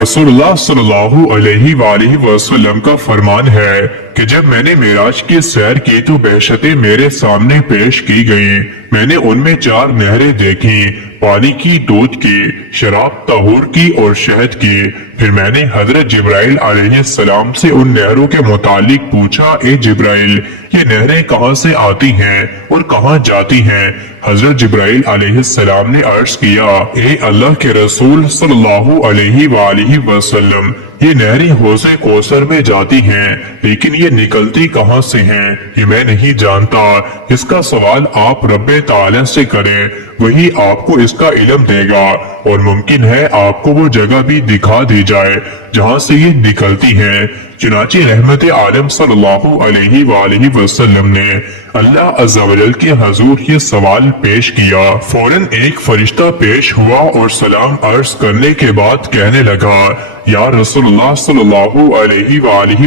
रसूलुल्लाह सल्लल्लाहु अलैहि वालैहि वसल्लम का फरमान है कि जब मैंने मेराज की सैर की तो बहशतें मेरे सामने पेश की गईं। मैंने उनमें 4 नहरें देखी, पानी की, दूध की, शराब तहूर की और शहद की। फिर मैंने हजरत जिब्राइल अलैहिस्सलाम से उन नहरों के मुतालिक पूछा, ए जिब्राइल, ये नहरें कहाँ से आती हैं और कहाँ जाती हैं? हजरत जिब्राइल अलैहिस्सलाम ने अर्ज किया, ए अल्लाह के रसूल सल्लल्लाहु अलैहि वसल्लम, ये नहरें हौज़े कौसर में जाती हैं, लेकिन ये निकलती कहाँ से हैं ये मैं नहीं जानता। इसका सवाल आप रब्बे ताला से करें, वही आपको इसका इल्म देगा, और मुमकिन है आपको वो जगह भी दिखा दी जाए जहाँ से ये निकलती हैं। चुनांचे रहमत आलम सल्लल्लाहु अलैहि वसल्लम ने अल्लाह अज़्ज़ा वजल के हजूर ये सवाल पेश किया। फौरन एक फरिश्ता पेश हुआ और सलाम अर्ज करने के बाद कहने लगा, या रसूलुल्लाह सल्लल्लाहु अलैहि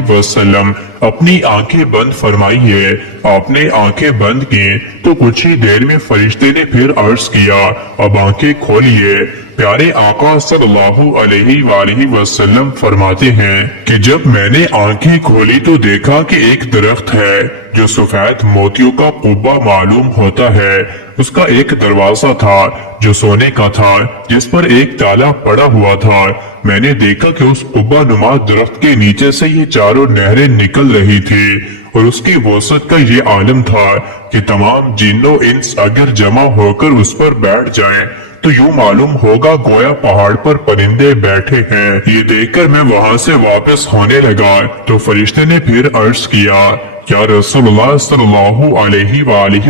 वसल्लम, अपनी आंखें बंद फरमाइए। आपने आंखें बंद की तो कुछ ही देर में फरिश्ते ने फिर अर्ज किया, अब आंखें खोलिए। प्यारे आका सल्लल्लाहु अलैहि वसल्लम फरमाते हैं कि जब मैंने आंखें खोली तो देखा कि एक दरख्त है जो सफेद मोतियों का कुब्बा मालूम होता है। उसका एक दरवाजा था जो सोने का था, जिस पर एक ताला पड़ा हुआ था। मैंने देखा कि उस कुब्बा नुमा दरख्त के नीचे से ये 4 नहरें निकल रही थी, और उसकी वसत का ये आलम था कि तमाम जिन्नो इंस अगर जमा होकर उस पर बैठ जाएं तो यूं मालूम होगा गोया पहाड़ पर परिंदे बैठे हैं। ये देखकर मैं वहां से वापस होने लगा तो फरिश्ते ने फिर अर्ज किया, या रसूलुल्लाह सल्लल्लाहु अलैहि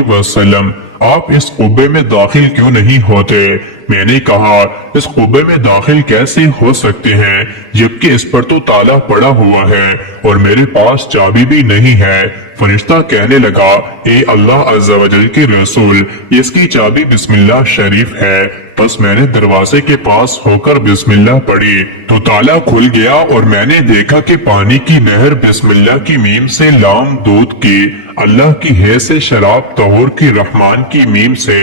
वसल्लम, आप इस कुब्बे में दाखिल क्यों नहीं होते? मैंने कहा, इस कुब्बे में दाखिल कैसे हो सकते हैं जबकि इस पर तो ताला पड़ा हुआ है और मेरे पास चाबी भी नहीं है। फरिश्ता कहने लगा, ए अल्लाह अज़्ज़ा वजल के रसूल, इसकी चाबी बिस्मिल्लाह शरीफ है। बस मैंने दरवाजे के पास होकर बिस्मिल्लाह पढ़ी तो ताला खुल गया और मैंने देखा कि पानी की नहर बिस्मिल्लाह की मीम से लाम दूध की, अल्लाह की है से शराब तहूर की, रहमान की मीम से,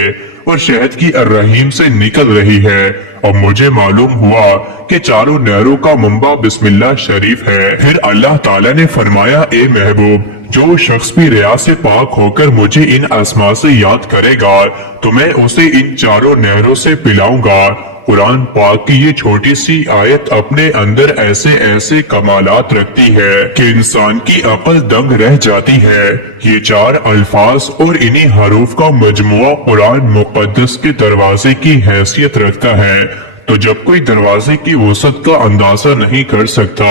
और शहद की अर्रहीम से निकल रही है। अब मुझे मालूम हुआ कि 4 नहरों का मुंबा बिस्मिल्लाह शरीफ है। फिर अल्लाह ताला ने फरमाया, ए महबूब, जो शख्स भी रिया से पाक होकर मुझे इन अस्मा से याद करेगा तो मैं उसे इन 4 नहरों से पिलाऊंगा। कुरान पाक की ये छोटी सी आयत अपने अंदर ऐसे ऐसे कमालात रखती है कि इंसान की अक्ल दंग रह जाती है। ये 4 अल्फाज और इन्हीं हरूफ का मजमुआ कुरान मुकद्दस के दरवाजे की हैसियत रखता है। तो जब कोई दरवाजे की वसत का अंदाजा नहीं कर सकता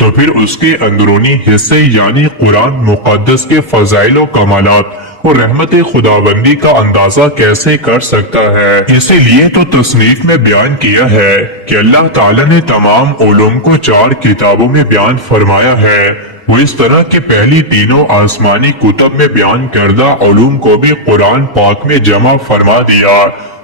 तो फिर उसके अंदरूनी हिस्से यानी कुरान मुकद्दस के फजाइल और कमालात और रहमत खुदाबंदी का अंदाजा कैसे कर सकता है? इसीलिए तो तसनीफ में बयान किया है कि अल्लाह ताला ने तमाम उलूम को 4 किताबों में बयान फरमाया है। वो इस तरह के पहली तीनों आसमानी कुतब में बयान करदा उलूम को भी कुरान पाक में जमा फरमा दिया,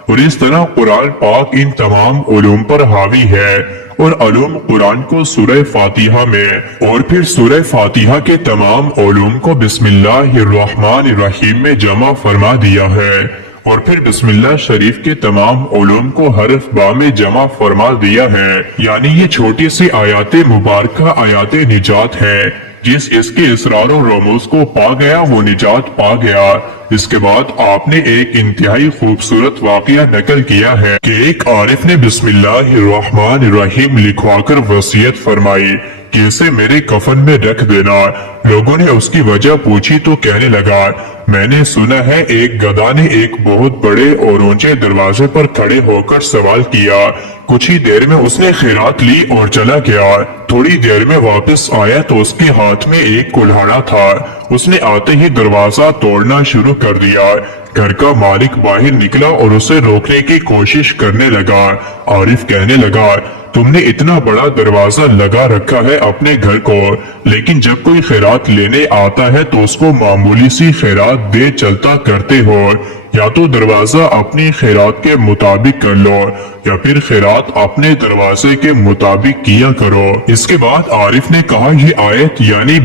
और इस तरह कुरान पाक इन तमाम उलूम पर हावी है। और उलूम कुरान को सूरह फातिहा में और फिर सूरह फातिहा के तमाम उलूम को बिस्मिल्लाहिर्रहमानिर्रहीम में जमा फरमा दिया है, और फिर बिस्मिल्लाह शरीफ के तमाम उलूम को हरफ बा में जमा फरमा दिया है। यानी ये छोटी सी आयाते मुबारका आयाते निजात है। जिस इसके इसरार और रमूज को पा गया वो निजात पा गया। इसके बाद आपने एक इंतहाई खूबसूरत वाकया नकल किया है कि एक आरिफ ने बिस्मिल्लाहिर्रहमानिर्रहीम लिखवाकर वसीयत फरमाई कि इसे मेरे कफन में रख देना। लोगों ने उसकी वजह पूछी तो कहने लगा, मैंने सुना है एक गधा ने एक बहुत बड़े और ऊंचे दरवाजे पर खड़े होकर सवाल किया। कुछ ही देर में उसने खैरात ली और चला गया। थोड़ी देर में वापस आया तो उसके हाथ में एक कुल्हाड़ा था। उसने आते ही दरवाजा तोड़ना शुरू कर दिया। घर का मालिक बाहर निकला और उसे रोकने की कोशिश करने लगा। आरिफ कहने लगा, तुमने इतना बड़ा दरवाजा लगा रखा है अपने घर को, लेकिन जब कोई खैरात लेने आता है तो उसको मामूली सी खैरात दे चलता करते हो। या तो दरवाजा अपनी खैरात के मुताबिक कर लो या फिर खैरात अपने दरवाजे के मुताबिक किया करो। इसके बाद आरिफ ने कहा, ये आयत यानी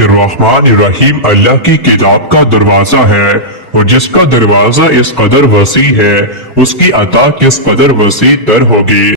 बिस्मिल्लाहिर्रहमानिर्रहीम अल्लाह की किताब का दरवाजा है, और जिसका दरवाजा इस कदर वसी है उसकी अता किस कदर वसी तर होगी।